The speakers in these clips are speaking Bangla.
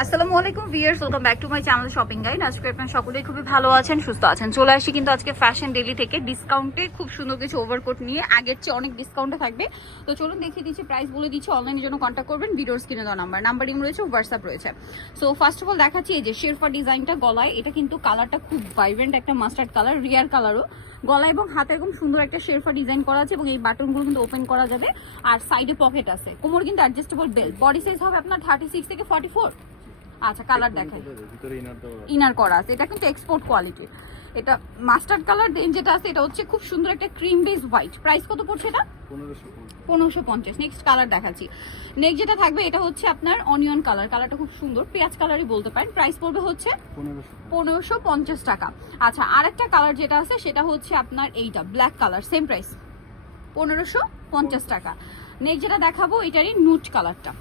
আসসালামু আলাইকুম viewers, welcome back to my channel shopping guide. আজকে আপনারা সকলেই খুবই ভালো আছেন, সুস্থ আছেন। চলে আসি কিন্তু আজকে ফ্যাশন ডেলি থেকে ডিসকাউন্টে খুব সুন্দর কিছু ওভারকোট নিয়ে, আগের চেয়ে অনেক ডিসকাউন্টে থাকবে। তো চলুন দেখিয়ে দিচ্ছি, প্রাইস বলে দিচ্ছি। অনলাইনের জন্য কন্ট্যাক্ট করবেন, ভিডিওর স্ক্রিনে দেওয়া নাম্বারিং রয়েছে, হোয়াটসঅ্যাপ রয়েছে। সো ফার্স্ট অফ অল দেখাচ্ছি এই যে শেরফা ডিজাইনটা গলায়, এটা কিন্তু কালারটা খুব ভাইব্রেন্ট একটা মাস্টার্ড কালার, রিয়ার কালারও। গলায় এবং হাতে এরকম সুন্দর একটা শেরফা ডিজাইন করা আছে এবং এই বাটনগুলো কিন্তু ওপেন করা যাবে। আর সাইডে পকেট আছে, কোমর কিন্তু অ্যাডজাস্টেবল বেল্ট। বডি সাইজ হবে আপনার 36 থেকে 44। আচ্ছা, কালার দেখাই, ইনার করা আছে। এটা কিন্তু এক্সপোর্ট কোয়ালিটি, এটা মাস্টার্ড কালার। দেন যেটা আছে এটা হচ্ছে খুব সুন্দর একটা ক্রিম বেস হোয়াইট। প্রাইস কত পড়ছে এটা? 1550। নেক্সট কালার দেখাচ্ছি। নেক্সট যেটা থাকবে এটা হচ্ছে আপনার অনিয়ন কালার, কালারটা খুব সুন্দর, পেঁয়াজ কালারই বলতে পারেন। প্রাইস পড়বে হচ্ছে 1550 টাকা। আচ্ছা, আরেকটা কালার যেটা আছে সেটা হচ্ছে আপনার এইটা ব্ল্যাক কালার, সেম প্রাইস 1550 টাকা। নেক্সট যেটা দেখাবো এটারই নুট কালারটা,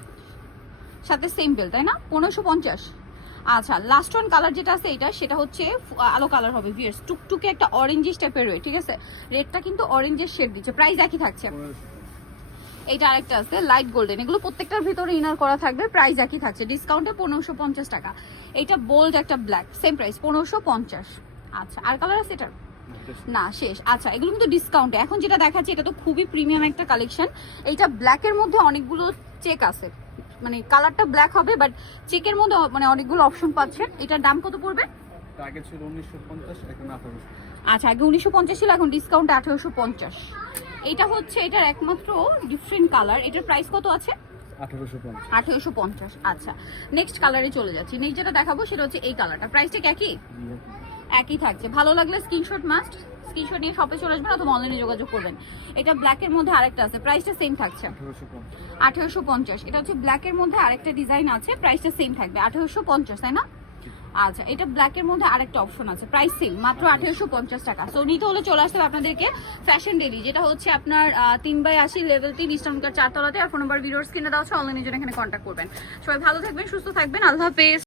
সাথে সেম বেল, তাই না? 1550। আচ্ছা, লাস্ট ওয়ান কালার যেটা আছে এটা, সেটা হচ্ছে আলো কালার হবে ভিউয়ার্স, টুকটুকে একটা অরেঞ্জিশ টাইপের রেড, ঠিক আছে? রেডটা কিন্তু অরেঞ্জের শেড দিচ্ছে। প্রাইস একই থাকছে। এইটা আরেকটা আছে লাইট গোল্ডেন, এগুলো প্রত্যেকটার ভিতরে ইনার করা থাকবে। প্রাইস একই থাকছে, ডিসকাউন্টে 1550 টাকা। এইটা বোল্ড একটা ব্ল্যাক, সেম প্রাইস 1550। আচ্ছা, আর কালার আছে এটার? না, শেষ। আচ্ছা, এগুলো কিন্তু ডিসকাউন্টে। এখন যেটা দেখাচ্ছি এটা তো খুবই প্রিমিয়াম একটা কালেকশন। এইটা ব্ল্যাকের মধ্যে অনেকগুলো চেক আছে, মানে কালারটা ব্ল্যাক হবে বাট চেকের মধ্যে মানে অনেকগুলো অপশন পাচ্ছেন। এটার দাম কত পড়বে? আগে ছিল 1950, এখন 1800। আচ্ছা, আগে 1950 ছিল, এখন ডিসকাউন্ট 1850। এটা হচ্ছে এটার একমাত্র ডিফারেন্ট কালার। এটার প্রাইস কত আছে? 1850। আচ্ছা, নেক্সট কালারে চলে যাচ্ছি। নেক্সট যেটা দেখাবো সেটা হচ্ছে এই কালারটা। প্রাইসটা একই থাকছে। ভালো লাগলে স্ক্রিনশট মাস্ট, স্ক্রিনশট নিয়ে শপে চলে আসবেন অথবা অনলাইনে যোগাযোগ করবেন। এটা ব্ল্যাকের মধ্যে আরেকটা আছে, প্রাইসটা সেম থাকছে 1850। এটা হচ্ছে ব্ল্যাকের মধ্যে আরেকটা ডিজাইন আছে, প্রাইসটা সেম থাকবে 1850, তাই না? আচ্ছা, এটা ব্ল্যাকের মধ্যে আরেকটা অপশন আছে, প্রাইস সেম, মাত্র 1850 টাকা। সো নিতে হলে চলে আসতে হবে আপনাদেরকে ফ্যাশন ডেলি, যেটা হচ্ছে আপনার 3/80 লেভেল 3 ইস্টার্ন কার 4 তলাতে। আর ফোন নাম্বার ভিডিওর স্ক্রিনে দেওয়া আছে, অনলাইনের জন্য এখানে কন্ট্যাক্ট করবেন। সবাই ভালো থাকবেন, সুস্থ থাকবেন, আল্লাহ হাফেজ।